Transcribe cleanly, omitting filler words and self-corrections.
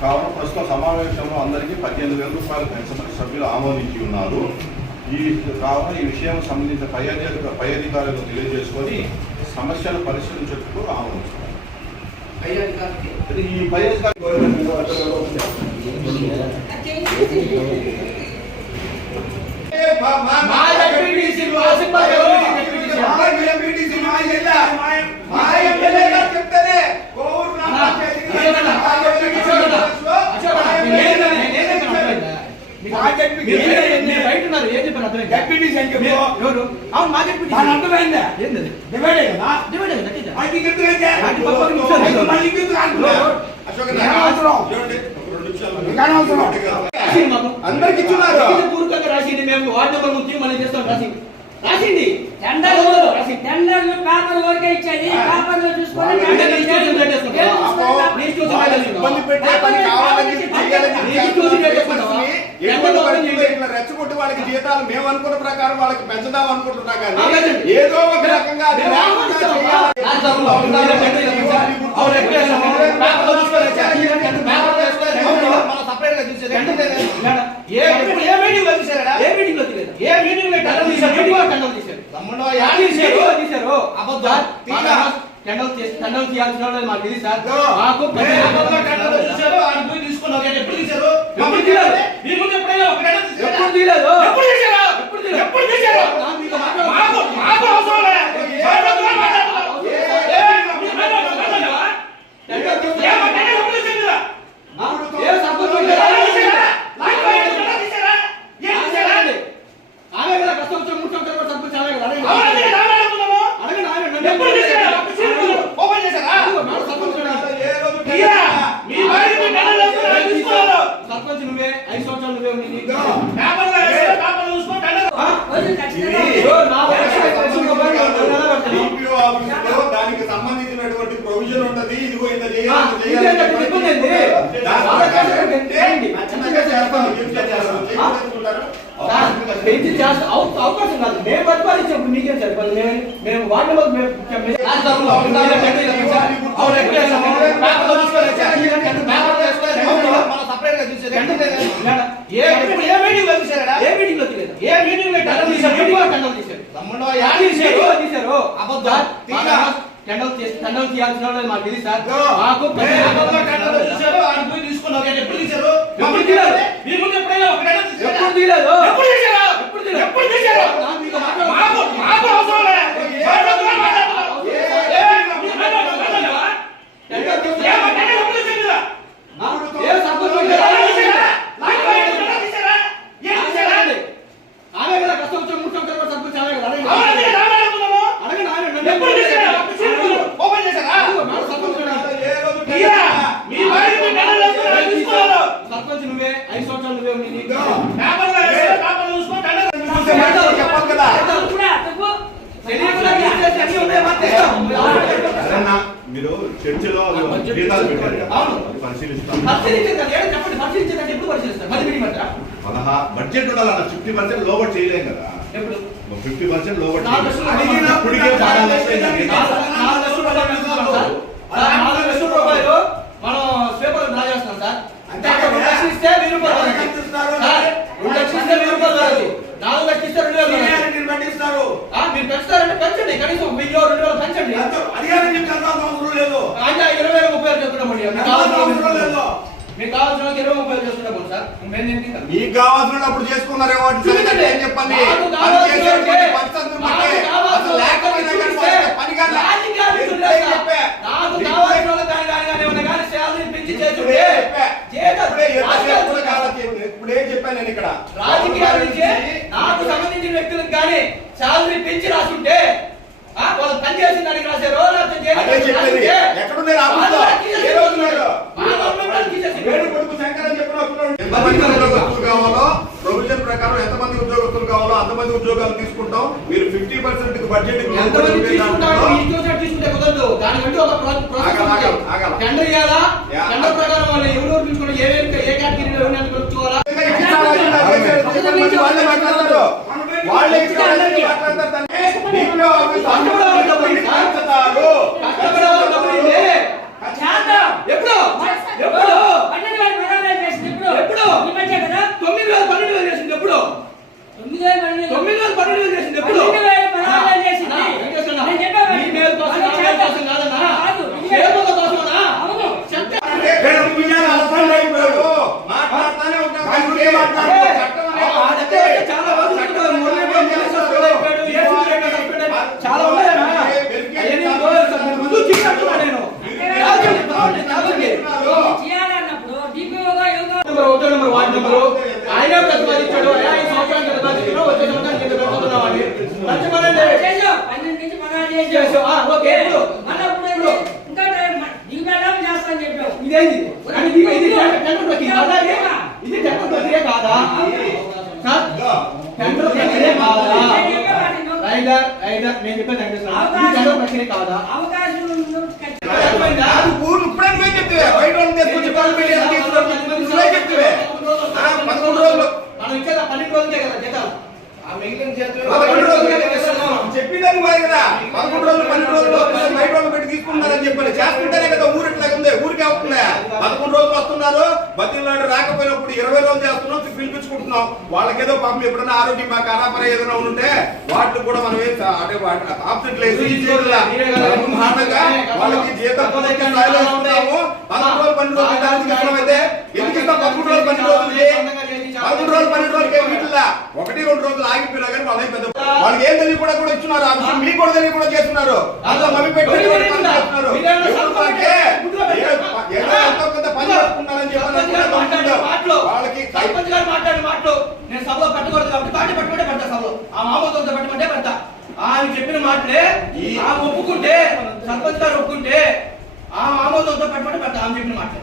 కావున ప్రస్తుత సమావేశంలో అందరికీ 18,000 రూపాయలు పెన్షన్ సభ్యులు ఆమోదించి ఉన్నారు. కావున ఈ విషయం సంబంధించిన పై అధికారులకు తెలియజేసుకొని సమస్యను పరిశీలించేందుకు ఆమోదించారు. ఈ పై అందరికి పూర్వకంగా రాసింది. మేము వార్డు నెంబర్ ముందు మనం చేస్తాం రాసింది. టెండర్లు పేపర్ వరకే ఇచ్చేది. పేపర్ లో చూసుకొని రెచ్చగొట్టి వాళ్ళకి జీతాలు మేము అనుకున్న ప్రకారం వాళ్ళకి పెంచుదాం అనుకుంటున్నా కానీ ఏదో ఒక రకంగా టెండర్ చేయాల్సిన మాకు తెలియదు సార్. మాకు తీసుకున్నారు. ఎప్పుడు తీశారు? ఎప్పుడు తీయలేదు. సర్పంచ్ నువ్వే 5 సంవత్సరాలు నువ్వే దానికి సంబంధించినటువంటి ప్రొవిజన్ ఉంటది. ఇదిగో ఇంత అవకాశం కాదు. మేము పరిపాలించినప్పుడు మీకేం సరిపోదు. మేము వాటి టెండర్ చేయాల్సిన మాకు తెలియదు సార్. మాకు తీసుకున్నారు. ఎప్పుడు తీశారు? ఎప్పుడు తీయలేదు. సర్పంచ్ నువ్వే 5 సంవత్సరాలు నువ్వే మీరు చర్చలో జీతాలు పెట్టారు. పరిశీలిస్తాం. బడ్జెట్ ఉండాలన్న 50% లోబట్ చేయలేం కదా. 50% లోబట్ మనం పేపర్ డ్రా చేస్తాం సార్. అంటే 2 లక్షలు ఇస్తే 1000 రూపాయలు 2 లక్షలు ఇస్తే 1000 రూపాయలు 4 లక్షలు ఇస్తే 2000 మీరు పెంచిస్తారు. మీరు పెంచుతారంటే పెంచండి. కనీసం 1000 2000 పెంచండి. అధికారం చెప్పాల్సిన అవసరం లేదు. అంటే 20,000 30,000 చెప్తున్నామండి. మీకు కావాల్సిన 20,000 చేసుకుంటాం సార్. మీకు కావాల్సినప్పుడు చేసుకున్నారే వాటి ఏం చెప్పండి. ఇప్పుడేం చెప్పాను నేను ఇక్కడ రాజకీయాల నుంచి నాకు సంబంధించిన వ్యక్తులకు కానీ శాలరీ పెంచి రాసుంటే వాళ్ళు పనిచేసిన దానికి రాశారు. కావాలో ప్రొవిజన్ ప్రకారం ఎంతమంది ఉద్యోగస్తులు కావాలో అంతమంది ఉద్యోగాలు తీసుకుంటాం. మీరు 50% బడ్జెట్ ఎంతమంది తీసుకుంటారు? తీసుకుంటే కుదరదు. దానికంటే ఒక టెండర్ ఇవ్వాలా, టెండర్ ప్రకారం వాళ్ళు ఎవరెవరు తీసుకుంటారు, ఏ కేటగిరీలో ఎవరిని తీసుకోవాలా. వాళ్ళే మాట్లాడతారు. ఎప్పుడు ఎప్పుడు 9,000 చేసింది ఎప్పుడు? 9,000 చేసింది ఎప్పుడు? 9,000 చేసింది ఎప్పుడు? చాలా ఉన్నాయన్నా. ముందు చిన్నట్టున్నా నేను వార్డు నెంబరు ఆయన ప్రతిపాదించాడు. ఆయన సంవత్సరానికి ప్రతిపాదించాడు, వచ్చే సంవత్సరానికి ఎంత పెట్టుకుంటున్నావు అని మంచిమనండి. ఓకే ఇదేంది? ఇది టెండర్ ప్రక్రియ కాదా? ఇది టెండర్ ప్రక్రియ కాదా? టెండర్ ప్రక్రియ కాదా? నేను చెప్పేది టెండర్ ప్రక్రియ కాదా? ఊరు ఇప్పుడే నువ్వే చెప్తే బయట మనం ఇచ్చేది 12 రోజులకే కదా జీతాలు. చెప్పిదాన్ని పోయి కదా 11 రోజులు 12 రోజులు బయట వాళ్ళు పెట్టి తీసుకుంటున్నారని చెప్పారు. చేస్తుంటేనే కదా ఊరు ఇట్లా ఉంది. ఊరికే అవుతుందా? 11 రోజులు వస్తున్నారు, బతిలాడు రాకపోయినప్పుడు 20 రోజులు చేస్తున్నాం, పిలిపించుకుంటున్నాం. వాళ్ళకేదో పాపం ఎప్పుడైనా ఆరోగ్యం మా కారాపర ఏదైనా ఉంటే వాటిని కూడా మనం ఆబ్సెంట్ లేదు వాళ్ళకి జీతం స్థాయిలో ఇస్తున్నాము. 11 రోజులు 12 రోజులు అయితే ఎందుకు ఇస్తాం? 11 రోజులు 12 రోజులు 11 రోజులు 12 రోజులకి వీటిలా 1-2 రోజులు ఆగిపోయినా కానీ వాళ్ళకి ఏం తెలియ కూడా ఇస్తున్నారు. ఆ విషయం మీకు కూడా తెలియ కూడా చేస్తున్నారు. అందులో మమ్మీ పెట్టి పని చేస్తున్నారు. వాళ్ళకి మాట్లాడే మాటలు నేను సభలో పెట్టకూడదు కాబట్టి పార్టీ పెట్టుకుంటే పెడతా. సభలో ఆ మామూలుతో పెట్టుకుంటే పెడతా. ఆయన చెప్పిన మాటలే ఆ ఒప్పుకుంటే, సర్పంచ్ గారు ఒప్పుకుంటే ఆ మామూలుతో పెట్టుకుంటే పెడతా. ఆమె చెప్పిన మాటలే